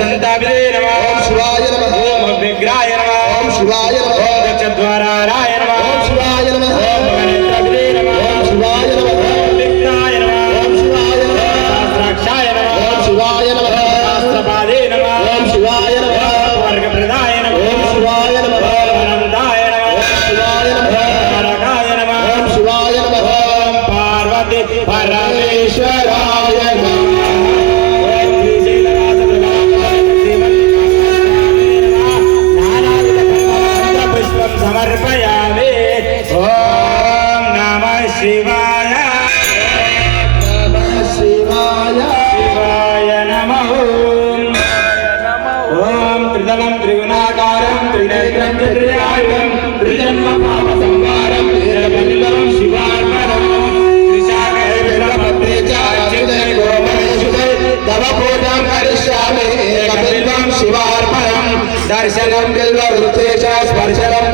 दंताभिदे नमः ओम शिवाय नमः ओम विग्रहाय नमः ओम शिवाय नमः ओम दक्षद्वाराय नमः ओम शिवाय नमः ओम गणेशाभिदे नमः ओम शिवाय नमः ओम विघ्नाय नमः ओम शिवाय नमः सहस्राक्षाय नमः ओम शिवाय नमः सहस्रपादे नमः ओम शिवाय नमः वर्गप्रदाय नमः ओम शिवाय नमः अनंताय नमः ओम शिवाय नमः तारकाय नमः ओम शिवाय नमः ओम पार्वती परमेश्वराय नमः ओम श्रीशैलवास नानाविधपुष्पं समर्पयामि ओम नमः शिवाय नमः शिवाय शिवाय नमः ओम त्रिदलं त्रिगुणाकारं त्रिनेत्रं त्रियायुधं त्रिजन्म पापसंहारं त्रिजगन्धं शिवार्पणं त्रिशाकैर्विलपत्रे च चित्ते गोमयेषुते तव पूजां करिष्यामि एकबिल्वं शिवार्पणं दर्शनं बिल्ववृक्षे च स्पर्शनं